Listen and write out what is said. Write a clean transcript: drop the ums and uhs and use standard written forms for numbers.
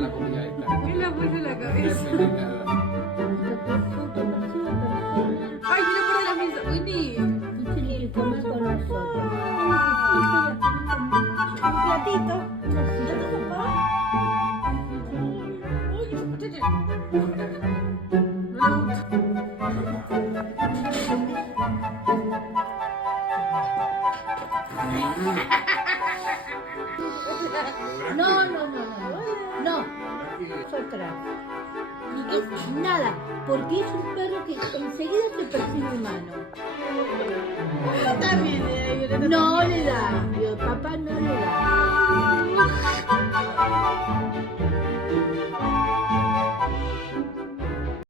La comida esta. ¿Qué le ha puesto en la cabeza? Ay, mira por la mesa. Winnie. Tú tienes que comer con nosotros. Un platito. ¿Ya te papá? Uy, chupatete. No le gusta. No, no, no, no. No. Otra. Y es nada, porque es un perro que enseguida se percibe humano. También, No le da, papá no le da.